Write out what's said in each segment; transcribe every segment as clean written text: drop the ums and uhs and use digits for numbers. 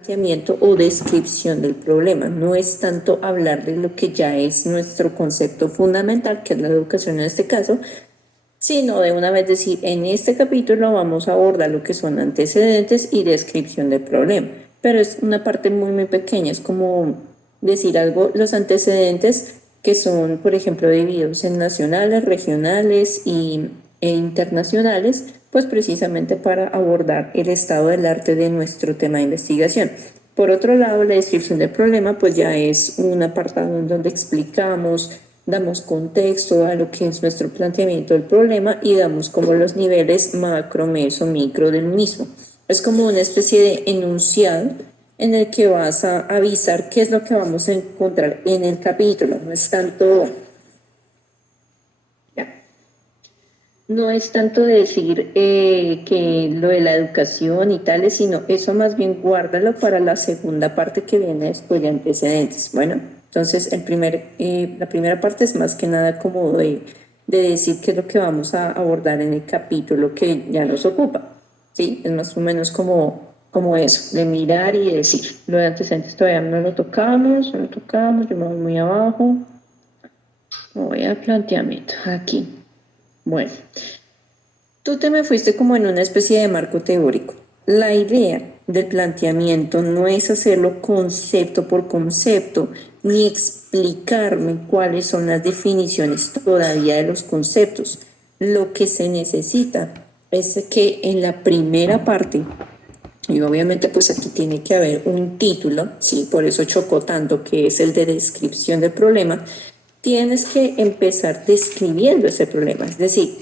planteamiento o descripción del problema. No es tanto hablar de lo que ya es nuestro concepto fundamental, que es la educación en este caso, sino de una vez decir, en este capítulo vamos a abordar lo que son antecedentes y descripción del problema. Pero es una parte muy pequeña, es como decir algo, los antecedentes que son, por ejemplo, divididos en nacionales, regionales e internacionales, pues precisamente para abordar el estado del arte de nuestro tema de investigación. Por otro lado, la descripción del problema, pues ya es un apartado en donde explicamos, damos contexto a lo que es nuestro planteamiento del problema y damos como los niveles macro, meso, micro del mismo. Es como una especie de enunciado en el que vas a avisar qué es lo que vamos a encontrar en el capítulo. No es tanto decir que lo de la educación y tales, sino eso más bien guárdalo para la segunda parte que viene después de antecedentes. Bueno, entonces la primera parte es más que nada como de decir qué es lo que vamos a abordar en el capítulo que ya nos ocupa. Sí, es más o menos como eso, de mirar y decir. Lo de antecedentes todavía no lo tocamos, yo me voy muy abajo. Me voy a planteamiento aquí. Bueno. Tú te me fuiste como en una especie de marco teórico. La idea del planteamiento no es hacerlo concepto por concepto, ni explicarme cuáles son las definiciones todavía de los conceptos. Lo que se necesita es que en la primera parte, y obviamente pues aquí tiene que haber un título, sí, por eso chocó tanto, que es el de descripción del problema, tienes que empezar describiendo ese problema. Es decir,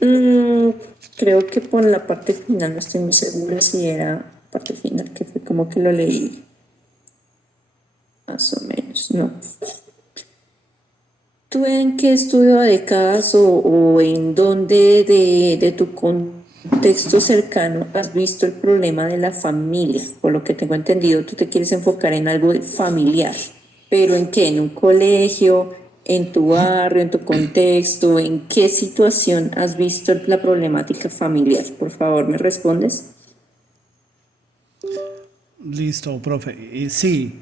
mmm, creo que por la parte final no estoy muy segura si era parte final, que fue como que lo leí, más o menos, no. ¿Tú en qué estudio de caso o en dónde de tu contexto cercano has visto el problema de la familia? Por lo que tengo entendido, tú te quieres enfocar en algo familiar, pero ¿en qué? ¿En un colegio? ¿En tu barrio? ¿En tu contexto? ¿En qué situación has visto la problemática familiar? Por favor, ¿me respondes? Listo, profe. Sí,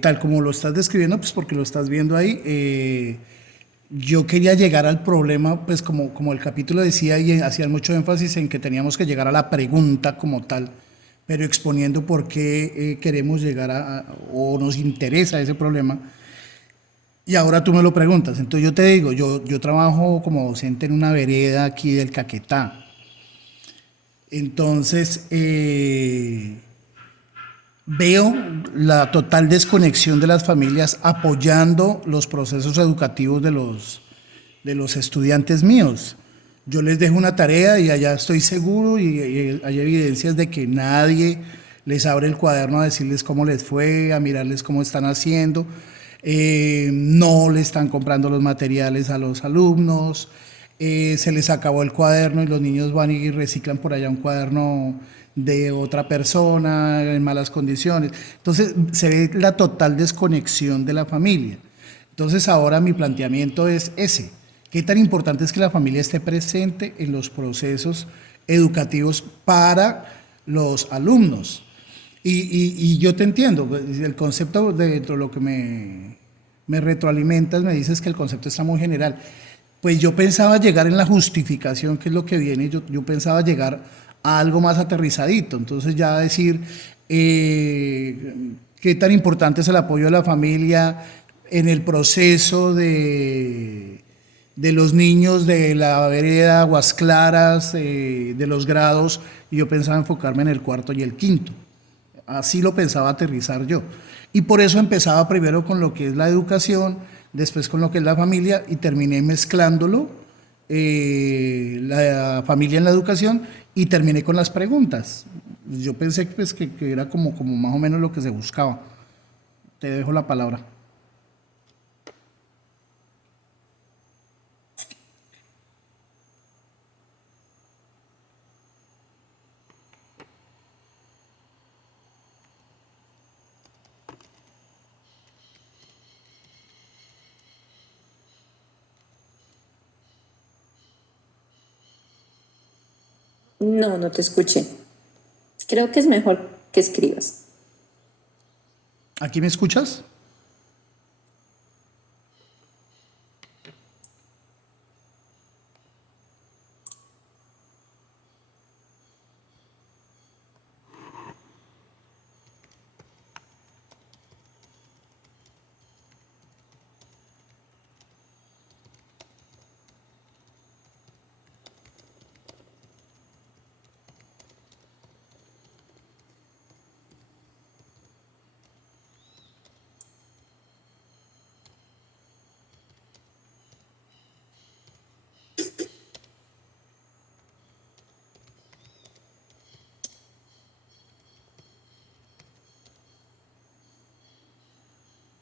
tal como lo estás describiendo, pues porque lo estás viendo ahí, yo quería llegar al problema, pues como el capítulo decía y hacía mucho énfasis en que teníamos que llegar a la pregunta como tal, pero exponiendo por qué queremos llegar o nos interesa ese problema. Y ahora tú me lo preguntas, entonces yo te digo, yo trabajo como docente en una vereda aquí del Caquetá. Entonces, veo la total desconexión de las familias apoyando los procesos educativos de los estudiantes míos. Yo les dejo una tarea y allá estoy seguro y hay evidencias de que nadie les abre el cuaderno a decirles cómo les fue, a mirarles cómo están haciendo. No le están comprando los materiales a los alumnos, se les acabó el cuaderno y los niños van y reciclan por allá un cuaderno de otra persona en malas condiciones. Entonces se ve la total desconexión de la familia. Entonces ahora mi planteamiento es ese. ¿Qué tan importante es que la familia esté presente en los procesos educativos para los alumnos? Y yo te entiendo, pues, el concepto dentro de lo que me retroalimentas, me dices que el concepto está muy general. Pues yo pensaba llegar en la justificación, que es lo que viene, yo pensaba llegar a algo más aterrizadito, entonces ya decir qué tan importante es el apoyo de la familia en el proceso de los niños de la vereda Aguas Claras, de los grados, y yo pensaba enfocarme en el cuarto y el quinto. Así lo pensaba aterrizar yo. Y por eso empezaba primero con lo que es la educación, después con lo que es la familia y terminé mezclándolo, la familia en la educación y terminé con las preguntas. Yo pensé pues, que era como más o menos lo que se buscaba. Te dejo la palabra. No te escuché. Creo que es mejor que escribas. ¿Aquí me escuchas?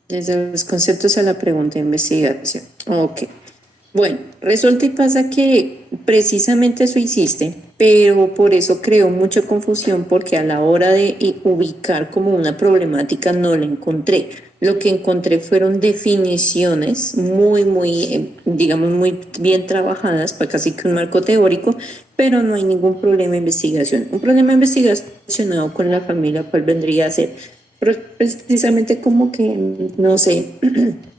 Desde los conceptos a la pregunta de investigación. Ok. Bueno, resulta y pasa que precisamente eso hiciste, pero por eso creó mucha confusión porque a la hora de ubicar como una problemática no la encontré. Lo que encontré fueron definiciones digamos, muy bien trabajadas, para casi que un marco teórico, pero no hay ningún problema de investigación. Un problema de investigación relacionado con la familia, ¿cuál vendría a ser? Precisamente como que, no sé,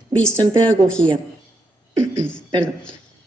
visto en pedagogía, perdón,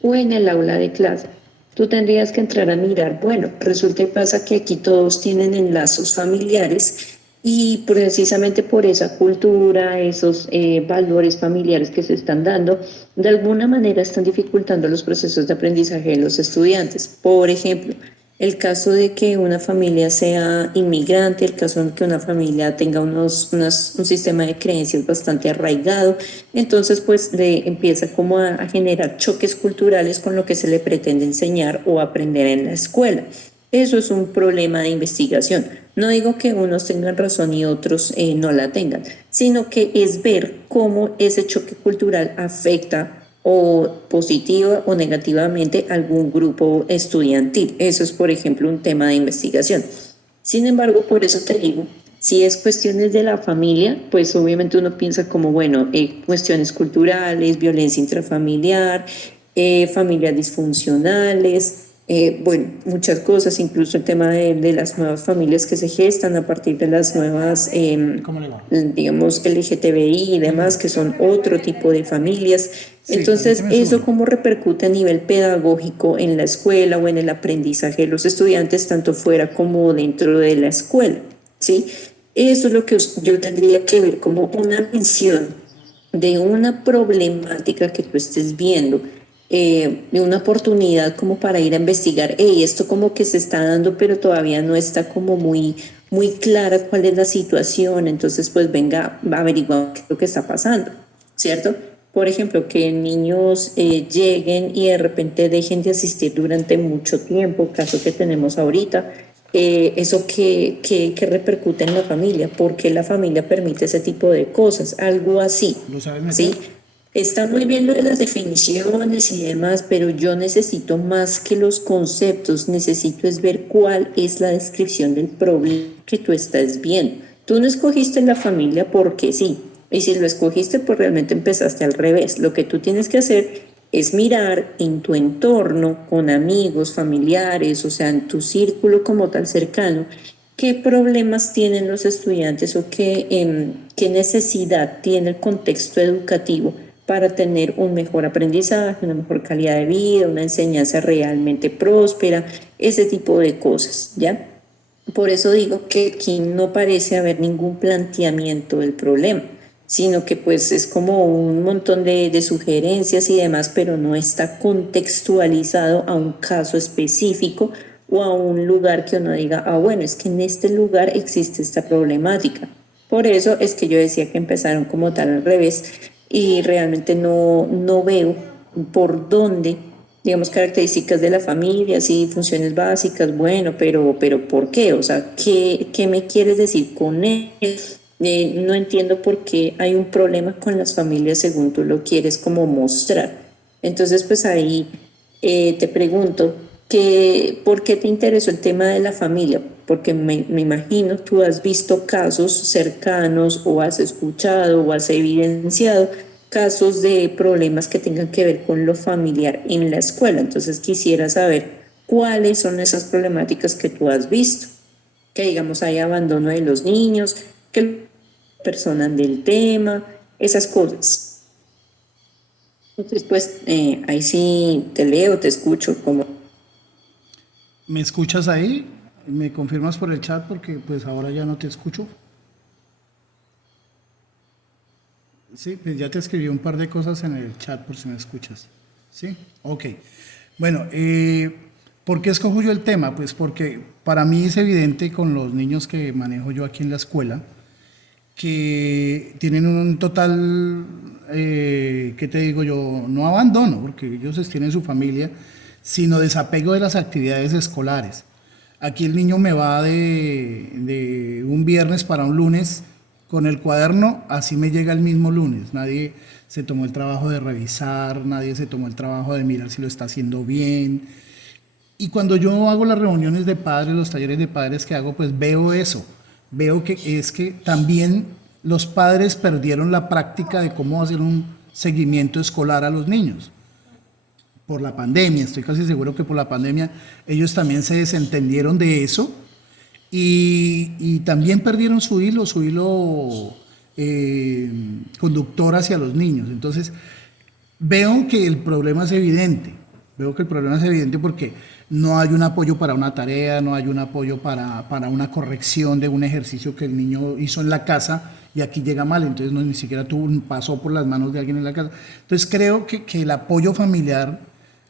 o en el aula de clase, tú tendrías que entrar a mirar, bueno, resulta y pasa que aquí todos tienen enlazos familiares y precisamente por esa cultura, esos valores familiares que se están dando, de alguna manera están dificultando los procesos de aprendizaje de los estudiantes. Por ejemplo, el caso de que una familia sea inmigrante, el caso de que una familia tenga un sistema de creencias bastante arraigado, entonces pues le empieza como a generar choques culturales con lo que se le pretende enseñar o aprender en la escuela. Eso es un problema de investigación. No digo que unos tengan razón y otros no la tengan, sino que es ver cómo ese choque cultural afecta o positiva o negativamente a algún grupo estudiantil. Eso es, por ejemplo, un tema de investigación. Sin embargo, por eso te digo, si es cuestiones de la familia, pues obviamente uno piensa como, bueno, cuestiones culturales, violencia intrafamiliar, familias disfuncionales, bueno, muchas cosas, incluso el tema de las nuevas familias que se gestan a partir de las nuevas, ¿Cómo le va? digamos, LGTBI y demás, que son otro tipo de familias. Sí, Entonces, permíteme un ¿eso segundo. cómo repercute a nivel pedagógico en la escuela o en el aprendizaje de los estudiantes, tanto fuera como dentro de la escuela? ¿Sí? Eso es lo que yo tendría que ver como una mención de una problemática que tú estés viendo, de una oportunidad como para ir a investigar, hey, esto como que se está dando, pero todavía no está como muy clara cuál es la situación, entonces pues venga, averiguar qué es lo que está pasando, ¿cierto? Por ejemplo, que niños lleguen y de repente dejen de asistir durante mucho tiempo, caso que tenemos ahorita, eso que repercute en la familia, ¿por qué la familia permite ese tipo de cosas? Algo así, ¿Lo sabes ¿sí? meter? Está muy bien lo de las definiciones y demás, pero yo necesito más que los conceptos, necesito es ver cuál es la descripción del problema que tú estás viendo. Tú no escogiste la familia porque sí, y si lo escogiste, pues realmente empezaste al revés. Lo que tú tienes que hacer es mirar en tu entorno, con amigos, familiares, o sea, en tu círculo como tal cercano, qué problemas tienen los estudiantes o qué necesidad tiene el contexto educativo para tener un mejor aprendizaje, una mejor calidad de vida, una enseñanza realmente próspera, ese tipo de cosas, ¿ya? Por eso digo que aquí no parece haber ningún planteamiento del problema, sino que pues es como un montón de sugerencias y demás, pero no está contextualizado a un caso específico o a un lugar que uno diga, ah, bueno, es que en este lugar existe esta problemática. Por eso es que yo decía que empezaron como tal al revés y realmente no veo por dónde, digamos, características de la familia, sí, funciones básicas, bueno, pero ¿por qué? O sea, ¿qué me quieres decir con él? No entiendo por qué hay un problema con las familias según tú lo quieres como mostrar. Entonces, pues ahí te pregunto, ¿por qué te interesó el tema de la familia? Porque me imagino tú has visto casos cercanos o has escuchado o has evidenciado casos de problemas que tengan que ver con lo familiar en la escuela. Entonces quisiera saber cuáles son esas problemáticas que tú has visto. que digamos hay abandono de los niños, que personas del tema, esas cosas. Entonces, pues ahí sí te leo, te escucho, como ¿Me escuchas ahí? ¿Me confirmas por el chat? Porque pues ahora ya no te escucho. Sí, pues ya te escribí un par de cosas en el chat por si me escuchas. Sí, ok. Bueno, ¿por qué escojo yo el tema? Pues porque para mí es evidente con los niños que manejo yo aquí en la escuela que tienen un total, ¿qué te digo yo? No abandono, porque ellos tienen su familia, sino desapego de las actividades escolares. Aquí el niño me va de un viernes para un lunes con el cuaderno, así me llega el mismo lunes. Nadie se tomó el trabajo de revisar, nadie se tomó el trabajo de mirar si lo está haciendo bien. Y cuando yo hago las reuniones de padres, los talleres de padres que hago, pues veo eso. Veo que es que también los padres perdieron la práctica de cómo hacer un seguimiento escolar a los niños. Por la pandemia, estoy casi seguro que por la pandemia ellos también se desentendieron de eso y también perdieron su hilo conductor hacia los niños. Entonces, veo que el problema es evidente. Veo que el problema es evidente porque no hay un apoyo para una tarea, no hay un apoyo para una corrección de un ejercicio que el niño hizo en la casa y aquí llega mal, entonces no, ni siquiera pasó por las manos de alguien en la casa. Entonces creo que el apoyo familiar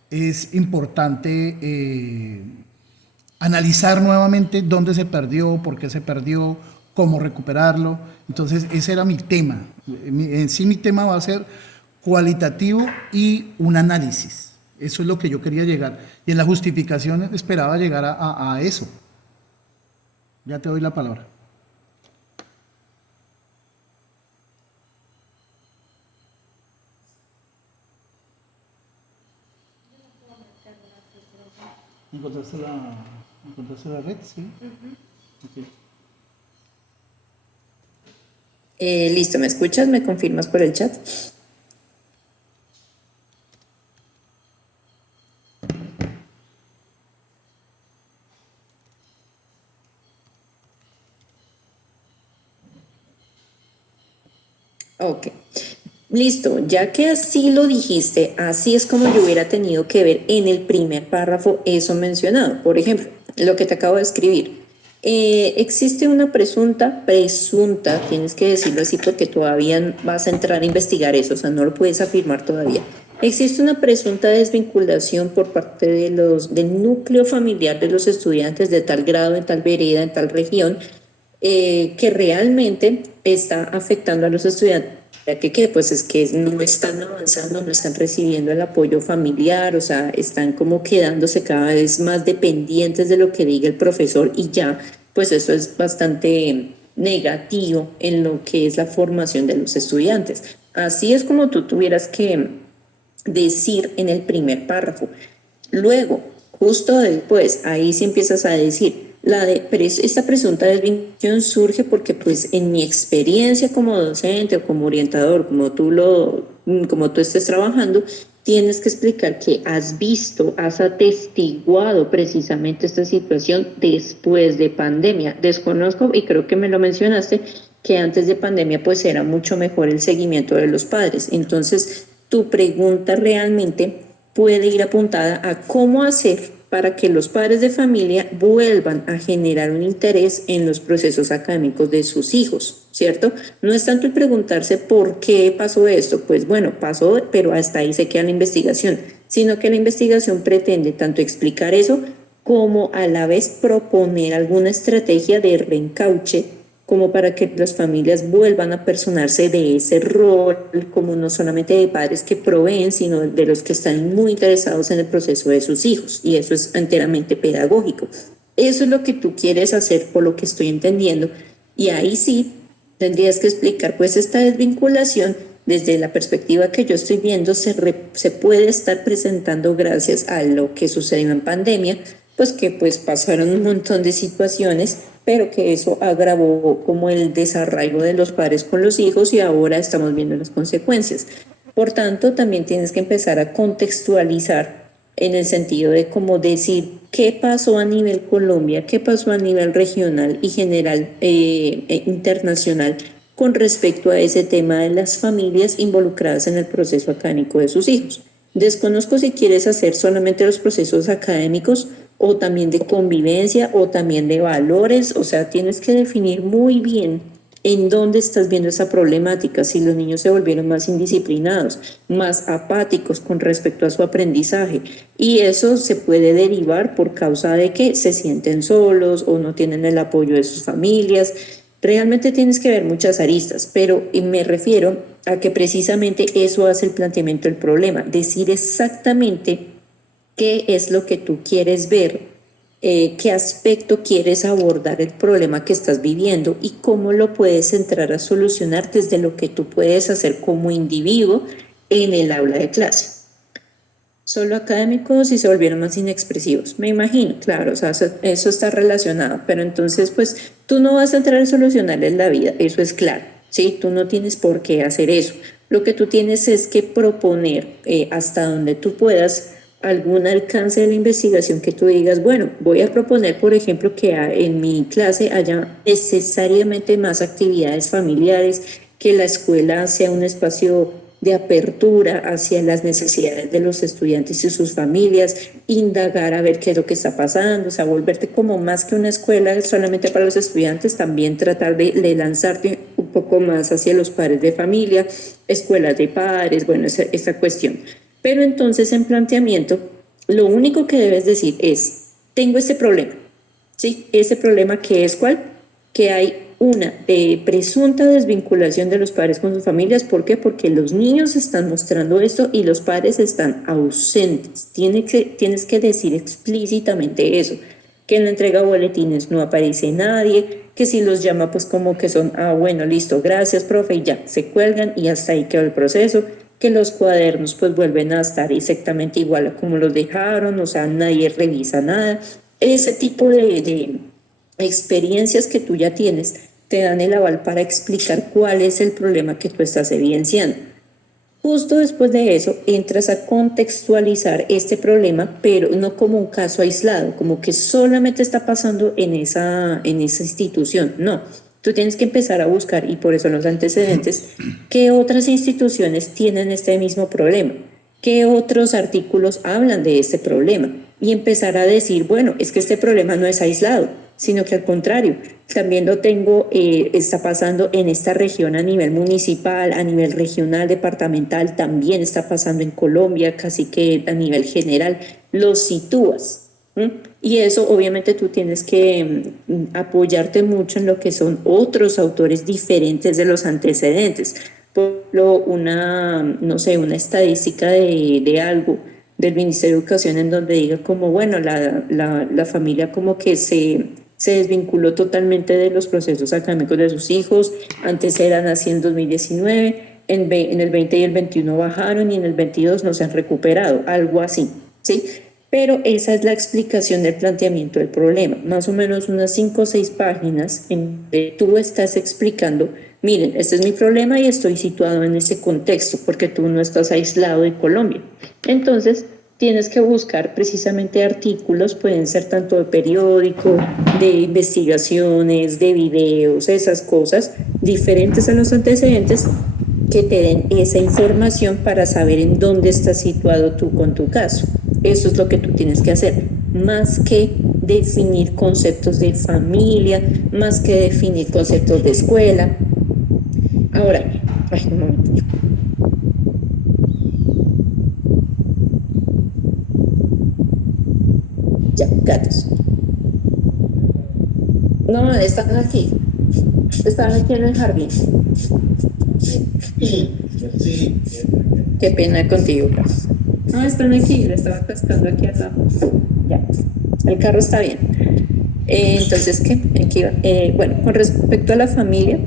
es importante analizar nuevamente dónde se perdió, por qué se perdió, cómo recuperarlo. Entonces, ese era mi tema. En sí, mi tema va a ser cualitativo y un análisis. Eso es lo que yo quería llegar. Y en la justificación esperaba llegar a eso. Ya te doy la palabra. ¿Encontraste encontraste la red? Sí. Okay. listo, ¿me escuchas? ¿Me confirmas por el chat? Ok. Listo, ya que así lo dijiste, así es como yo hubiera tenido que ver en el primer párrafo eso mencionado. Por ejemplo, lo que te acabo de escribir. Existe una presunta, tienes que decirlo así porque todavía vas a entrar a investigar eso, o sea, no lo puedes afirmar todavía. Existe una presunta desvinculación por parte del núcleo familiar de los estudiantes de tal grado, en tal vereda, en tal región, que realmente está afectando a los estudiantes, ya que pues es que no están avanzando, no están recibiendo el apoyo familiar, o sea, están como quedándose cada vez más dependientes de lo que diga el profesor y ya, pues eso es bastante negativo en lo que es la formación de los estudiantes. Así es como tú tuvieras que decir en el primer párrafo. Luego, justo después, ahí sí empiezas a decir, esta presunta desvinculación surge porque pues en mi experiencia como docente o como orientador, como tú estés trabajando, tienes que explicar que has visto, has atestiguado precisamente esta situación después de pandemia. Desconozco, y creo que me lo mencionaste, que antes de pandemia pues era mucho mejor el seguimiento de los padres. Entonces, tu pregunta realmente puede ir apuntada a cómo hacer para que los padres de familia vuelvan a generar un interés en los procesos académicos de sus hijos, ¿cierto? No es tanto el preguntarse por qué pasó esto, pues bueno, pasó, pero hasta ahí se queda la investigación, sino que la investigación pretende tanto explicar eso como a la vez proponer alguna estrategia de reencauche como para que las familias vuelvan a personarse de ese rol, como no solamente de padres que proveen, sino de los que están muy interesados en el proceso de sus hijos, y eso es enteramente pedagógico. Eso es lo que tú quieres hacer, por lo que estoy entendiendo, y ahí sí tendrías que explicar pues esta desvinculación desde la perspectiva que yo estoy viendo se puede estar presentando gracias a lo que sucedió en pandemia, pues que pues pasaron un montón de situaciones, pero que eso agravó como el desarraigo de los padres con los hijos y ahora estamos viendo las consecuencias. Por tanto, también tienes que empezar a contextualizar en el sentido de cómo decir ¿qué pasó a nivel Colombia? ¿Qué pasó a nivel regional y general internacional con respecto a ese tema de las familias involucradas en el proceso académico de sus hijos? Desconozco si quieres hacer solamente los procesos académicos o también de convivencia o también de valores, o sea, tienes que definir muy bien en dónde estás viendo esa problemática, si los niños se volvieron más indisciplinados, más apáticos con respecto a su aprendizaje. Y eso se puede derivar por causa de que se sienten solos o no tienen el apoyo de sus familias. Realmente tienes que ver muchas aristas, pero me refiero a que precisamente eso hace el planteamiento del problema, decir exactamente qué es lo que tú quieres ver, qué aspecto quieres abordar el problema que estás viviendo y cómo lo puedes entrar a solucionar desde lo que tú puedes hacer como individuo en el aula de clase. Solo académicos y se volvieron más inexpresivos, me imagino, claro, o sea, eso está relacionado, pero entonces pues tú no vas a entrar a solucionarles la vida, eso es claro, ¿sí? Tú no tienes por qué hacer eso. Lo que tú tienes es que proponer hasta donde tú puedas algún alcance de la investigación que tú digas, bueno, voy a proponer, por ejemplo, que en mi clase haya necesariamente más actividades familiares, que la escuela sea un espacio de apertura hacia las necesidades de los estudiantes y sus familias, indagar a ver qué es lo que está pasando, o sea, volverte como más que una escuela solamente para los estudiantes, también tratar de lanzarte un poco más hacia los padres de familia, escuelas de padres, bueno, esa cuestión. Pero entonces en planteamiento, lo único que debes decir es, tengo este problema, ¿sí? Ese problema que es ¿cuál? Que hay una presunta desvinculación de los padres con sus familias. ¿Por qué? Porque los niños están mostrando esto y los padres están ausentes. Tienes que decir explícitamente eso, que en la entrega de boletines no aparece nadie, que si los llama pues como que son, bueno, listo, gracias profe, y ya, se cuelgan y hasta ahí quedó el proceso, que los cuadernos pues vuelven a estar exactamente igual a como los dejaron, o sea, nadie revisa nada. Ese tipo de experiencias que tú ya tienes te dan el aval para explicar cuál es el problema que tú estás evidenciando. Justo después de eso entras a contextualizar este problema, pero no como un caso aislado, como que solamente está pasando en esa institución, no. Tú tienes que empezar a buscar, y por eso los antecedentes, qué otras instituciones tienen este mismo problema, qué otros artículos hablan de este problema, y empezar a decir, bueno, es que este problema no es aislado, sino que al contrario, también lo tengo, está pasando en esta región a nivel municipal, a nivel regional, departamental, también está pasando en Colombia, casi que a nivel general, lo sitúas. Y eso obviamente tú tienes que apoyarte mucho en lo que son otros autores diferentes de los antecedentes. Por ejemplo, no sé, una estadística de algo del Ministerio de Educación en donde diga como, bueno, la familia como que se desvinculó totalmente de los procesos académicos de sus hijos, antes eran así en 2019, en el 20 y el 21 bajaron y en el 22 no se han recuperado, algo así, ¿sí? Pero esa es la explicación del planteamiento del problema, más o menos unas 5 o 6 páginas en donde tú estás explicando, miren, este es mi problema y estoy situado en ese contexto porque tú no estás aislado de Colombia. Entonces, tienes que buscar precisamente artículos, pueden ser tanto de periódico, de investigaciones, de videos, esas cosas diferentes a los antecedentes que te den esa información para saber en dónde estás situado tú con tu caso. Eso es lo que tú tienes que hacer, más que definir conceptos de familia, más que definir conceptos de escuela. Ahora, un momento. Ya, gatos. No, están aquí en el jardín. Qué pena contigo. No, están aquí, le estaba cascando aquí al lado. Ya, el carro está bien. Entonces, ¿qué? Aquí va. Bueno, con respecto a la familia,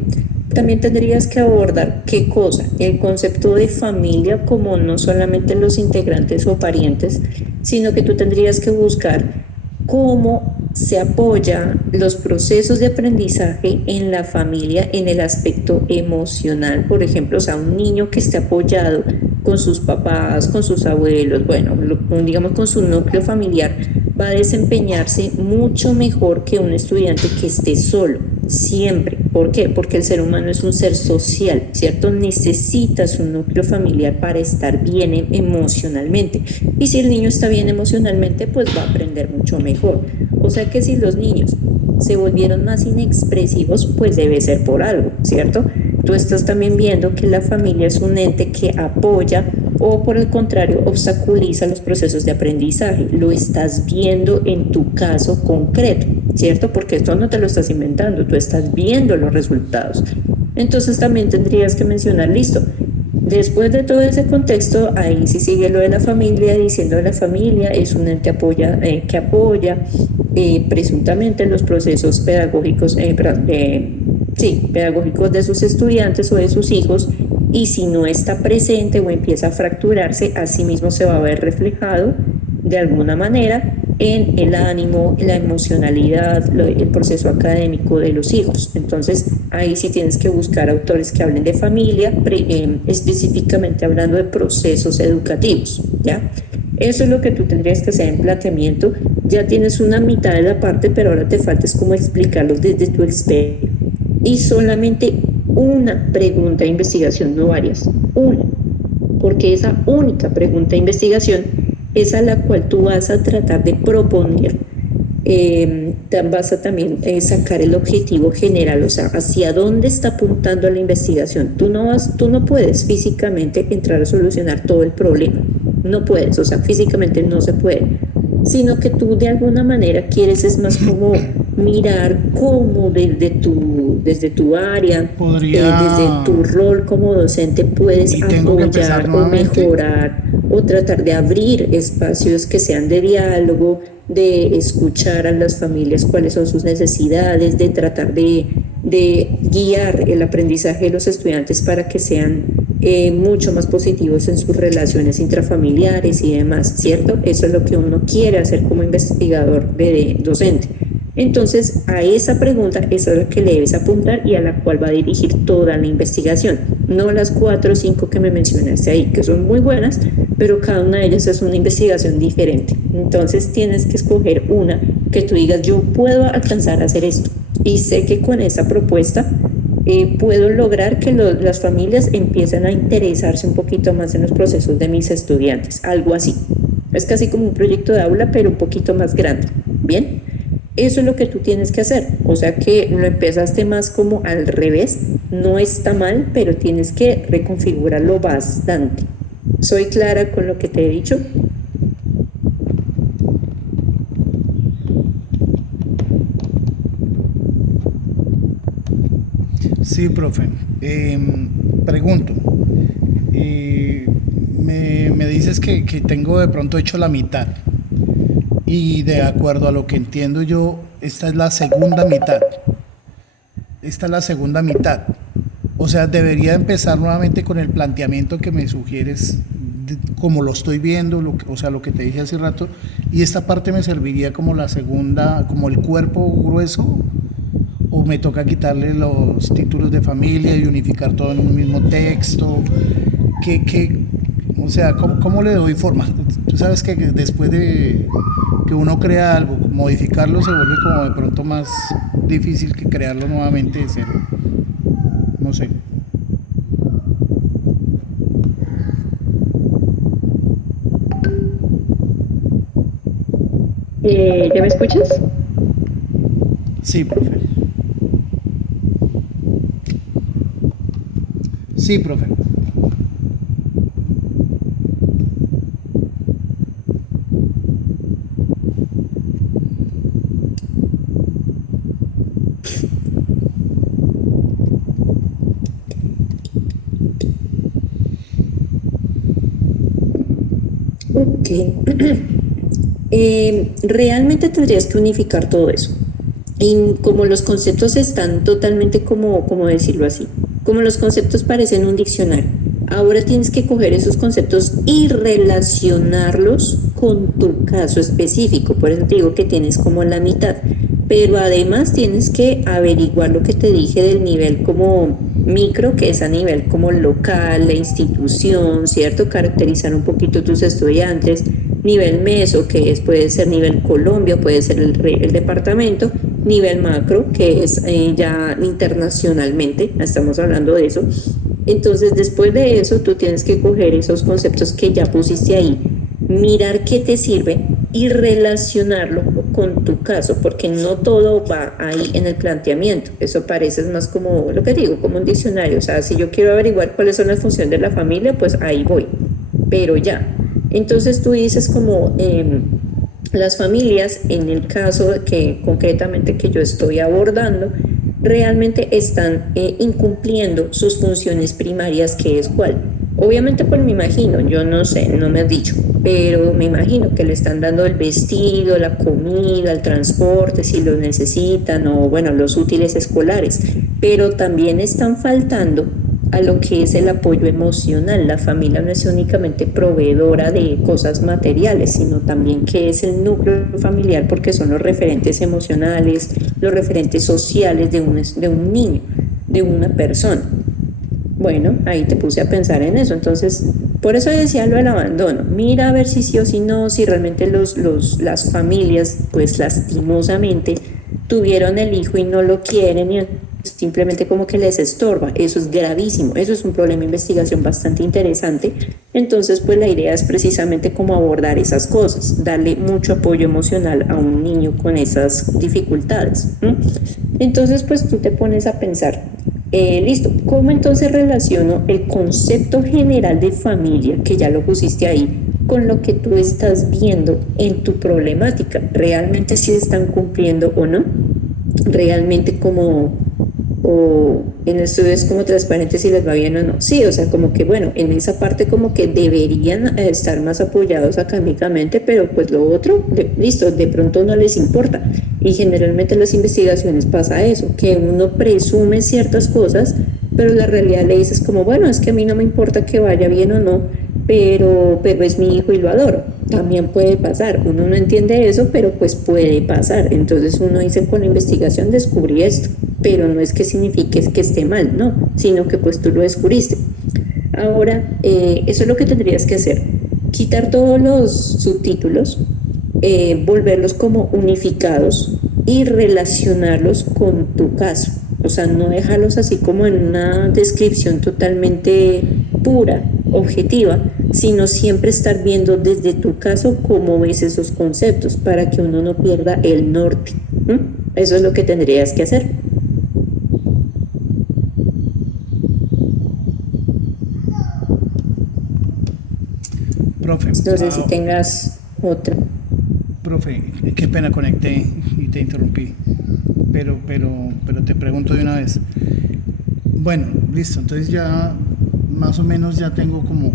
también tendrías que abordar qué cosa, el concepto de familia como no solamente los integrantes o parientes, sino que tú tendrías que buscar cómo se apoya los procesos de aprendizaje en la familia en el aspecto emocional, por ejemplo, o sea, un niño que esté apoyado con sus papás, con sus abuelos, bueno, digamos con su núcleo familiar, va a desempeñarse mucho mejor que un estudiante que esté solo, siempre. ¿Por qué? Porque el ser humano es un ser social, ¿cierto? Necesitas un núcleo familiar para estar bien emocionalmente. Y si el niño está bien emocionalmente, pues va a aprender mucho mejor. O sea que si los niños se volvieron más inexpresivos, pues debe ser por algo, ¿cierto? Tú estás también viendo que la familia es un ente que apoya o por el contrario obstaculiza los procesos de aprendizaje. Lo estás viendo en tu caso concreto, ¿cierto? Porque esto no te lo estás inventando, tú estás viendo los resultados. Entonces también tendrías que mencionar, listo, después de todo ese contexto, ahí sí sigue lo de la familia, diciendo la familia es un ente que apoya presuntamente los procesos pedagógicos, pedagógicos de sus estudiantes o de sus hijos, y si no está presente o empieza a fracturarse, así mismo se va a ver reflejado de alguna manera en el ánimo, la emocionalidad, el proceso académico de los hijos. Entonces, ahí sí tienes que buscar autores que hablen de familia, específicamente hablando de procesos educativos, ¿ya? Eso es lo que tú tendrías que hacer en planteamiento. Ya tienes una mitad de la parte, pero ahora te falta es cómo explicarlos desde tu experiencia. Y solamente una pregunta de investigación, no varias, una, porque esa única pregunta de investigación es a la cual tú vas a tratar de proponer, vas a también sacar el objetivo general, o sea, hacia dónde está apuntando la investigación. Tú no puedes físicamente entrar a solucionar todo el problema, no puedes, o sea, físicamente no se puede, sino que tú de alguna manera quieres es más como mirar cómo desde tu área, desde tu rol como docente puedes apoyar o mejorar o tratar de abrir espacios que sean de diálogo, de escuchar a las familias cuáles son sus necesidades, de tratar de guiar el aprendizaje de los estudiantes para que sean mucho más positivos en sus relaciones intrafamiliares y demás, ¿cierto? Eso es lo que uno quiere hacer como investigador docente. Entonces, a esa pregunta es a la que le debes apuntar y a la cual va a dirigir toda la investigación, no las 4 o 5 que me mencionaste ahí, que son muy buenas, pero cada una de ellas es una investigación diferente. Entonces, tienes que escoger una que tú digas, yo puedo alcanzar a hacer esto y sé que con esa propuesta puedo lograr que las familias empiecen a interesarse un poquito más en los procesos de mis estudiantes, algo así. Es casi como un proyecto de aula, pero un poquito más grande, ¿bien? Eso es lo que tú tienes que hacer, o sea que lo empezaste más como al revés, no está mal, pero tienes que reconfigurarlo bastante. ¿Soy clara con lo que te he dicho? Sí, profe. Pregunto, me dices que tengo de pronto hecho la mitad y de acuerdo a lo que entiendo yo, esta es la segunda mitad. Esta es la segunda mitad. O sea, debería empezar nuevamente con el planteamiento que me sugieres, como lo estoy viendo, o sea, lo que te dije hace rato, y esta parte me serviría como la segunda, como el cuerpo grueso, o me toca quitarle los títulos de familia y unificar todo en un mismo texto. O sea, ¿cómo le doy forma? Tú sabes que después de que uno crea algo, modificarlo se vuelve como de pronto más difícil que crearlo nuevamente de cero. No sé. ¿Ya me escuchas? Sí, profe. Sí, profe. Ok. Realmente tendrías que unificar todo eso. Y como los conceptos están totalmente como decirlo así, como los conceptos parecen un diccionario, ahora tienes que coger esos conceptos y relacionarlos con tu caso específico. Por eso te digo que tienes como la mitad. Pero además tienes que averiguar lo que te dije del nivel como micro, que es a nivel como local, la institución, ¿cierto? Caracterizar un poquito tus estudiantes, nivel meso, que es, puede ser nivel Colombia, puede ser el departamento, nivel macro, que es ya internacionalmente, estamos hablando de eso. Entonces, después de eso, tú tienes que coger esos conceptos que ya pusiste ahí, mirar qué te sirve y relacionarlo con tu caso, porque no todo va ahí en el planteamiento. Eso parece más como lo que digo, como un diccionario. O sea, si yo quiero averiguar cuáles son las funciones de la familia, pues ahí voy, pero ya. Entonces tú dices como las familias, en el caso que concretamente que yo estoy abordando, realmente están incumpliendo sus funciones primarias, que es cuál. Obviamente, pues me imagino, yo no sé, no me has dicho, pero me imagino que le están dando el vestido, la comida, el transporte, si lo necesitan, o bueno, los útiles escolares, pero también están faltando a lo que es el apoyo emocional. La familia no es únicamente proveedora de cosas materiales, sino también que es el núcleo familiar, porque son los referentes emocionales, los referentes sociales de un niño, de una persona. Bueno, ahí te puse a pensar en eso. Entonces, por eso decía lo del abandono. Mira a ver si sí o si no, si realmente las familias, pues lastimosamente, tuvieron el hijo y no lo quieren y simplemente como que les estorba. Eso es gravísimo. Eso es un problema de investigación bastante interesante. Entonces, pues la idea es precisamente cómo abordar esas cosas, darle mucho apoyo emocional a un niño con esas dificultades. Entonces, pues tú te pones a pensar, listo, ¿cómo entonces relaciono el concepto general de familia, que ya lo pusiste ahí, con lo que tú estás viendo en tu problemática? ¿Realmente si están cumpliendo o no? ¿Realmente como, o en estudios como transparentes si les va bien o no? Sí, o sea, como que bueno, en esa parte como que deberían estar más apoyados académicamente, pero pues lo otro, listo, de pronto no les importa. Y generalmente en las investigaciones pasa eso, que uno presume ciertas cosas, pero la realidad le dices como, bueno, es que a mí no me importa que vaya bien o no, pero es mi hijo y lo adoro. También puede pasar, uno no entiende eso, pero pues puede pasar. Entonces uno dice, con la investigación descubrí esto, pero no es que signifique que esté mal, no, sino que pues tú lo descubriste. Ahora, eso es lo que tendrías que hacer, quitar todos los subtítulos, volverlos como unificados y relacionarlos con tu caso. O sea, no dejarlos así como en una descripción totalmente pura, objetiva, sino siempre estar viendo desde tu caso cómo ves esos conceptos para que uno no pierda el norte. Eso es lo que tendrías que hacer. Profe, No sé si tengas otra. profe, qué pena conecté y te interrumpí, pero te pregunto de una vez. Bueno, listo, entonces ya más o menos ya tengo como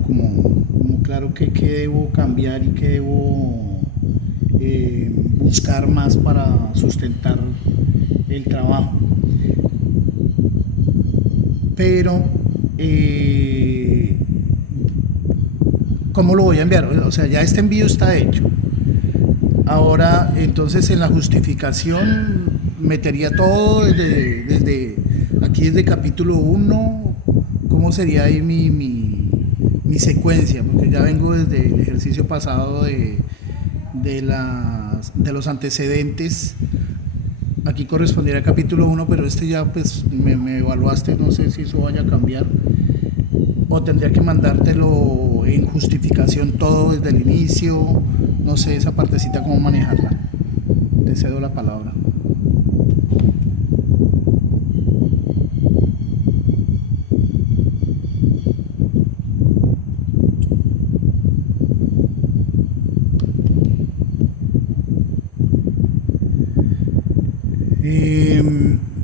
claro qué debo cambiar y qué debo buscar más para sustentar el trabajo. Pero, ¿cómo lo voy a enviar? O sea, ya este envío está hecho. Ahora, entonces en la justificación metería todo desde aquí, desde capítulo uno. ¿Cómo sería ahí mi secuencia? Porque ya vengo desde el ejercicio pasado de los antecedentes. Aquí correspondería al capítulo uno, pero este ya pues me evaluaste, no sé si eso vaya a cambiar. O tendría que mandártelo en justificación todo desde el inicio. No sé esa partecita cómo manejarla. Te cedo la palabra.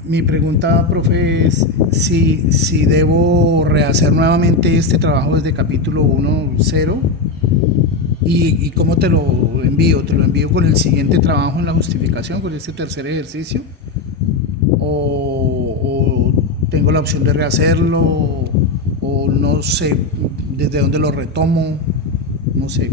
Mi pregunta, profe, es si debo rehacer nuevamente este trabajo desde capítulo 1.0 y cómo te lo envío. ¿Te lo envío con el siguiente trabajo en la justificación, con este tercer ejercicio? ¿O tengo la opción de rehacerlo? ¿O no sé desde dónde lo retomo? No sé.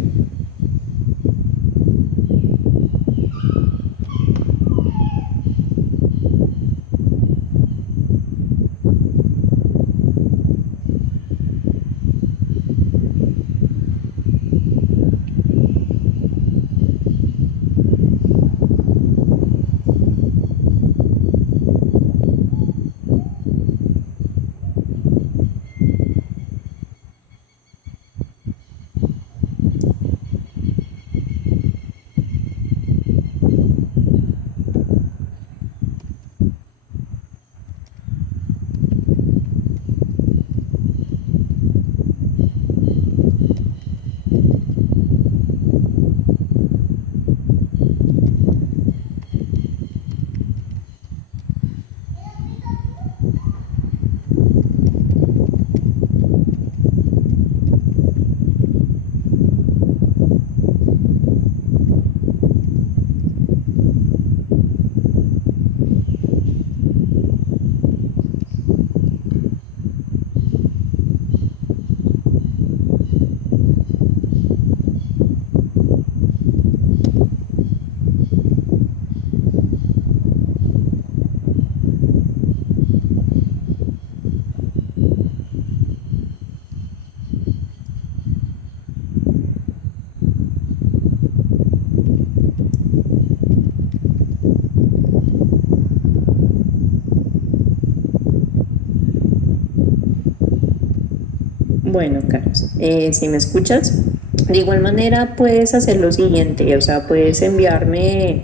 Bueno, Carlos, si me escuchas, de igual manera puedes hacer lo siguiente, o sea, puedes enviarme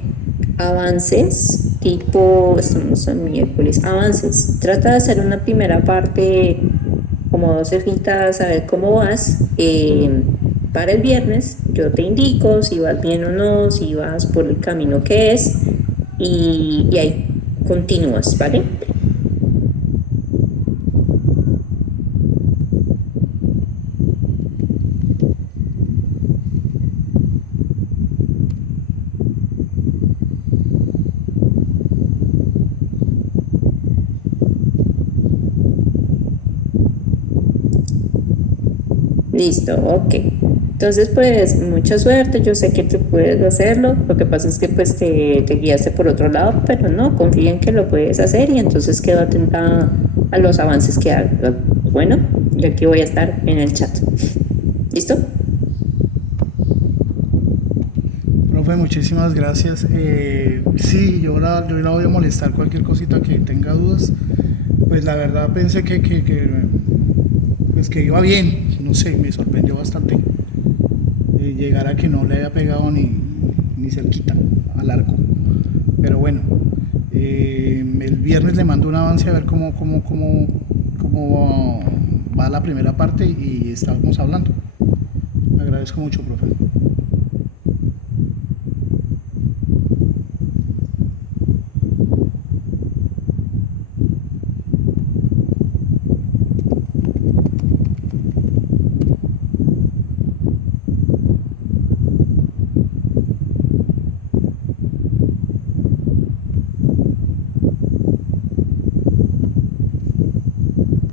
avances, tipo, estamos en miércoles, avances. Trata de hacer una primera parte, como 2 hojitas, a ver cómo vas. Para el viernes, yo te indico si vas bien o no, si vas por el camino que es, y ahí continúas, ¿vale? Listo, ok. Entonces, pues mucha suerte, yo sé que tú puedes hacerlo, lo que pasa es que pues te guiaste por otro lado, pero no, confía en que lo puedes hacer y entonces quedo atenta a los avances que hagas. Bueno, yo aquí voy a estar en el chat. ¿Listo? Profe, muchísimas gracias. Sí, yo la voy a molestar cualquier cosita que tenga dudas. Pues la verdad pensé pues que iba bien, no sé, me sorprendió bastante llegar a que no le había pegado ni cerquita al arco. Pero bueno, el viernes le mando un avance a ver cómo va la primera parte y estamos hablando. Agradezco mucho, profe.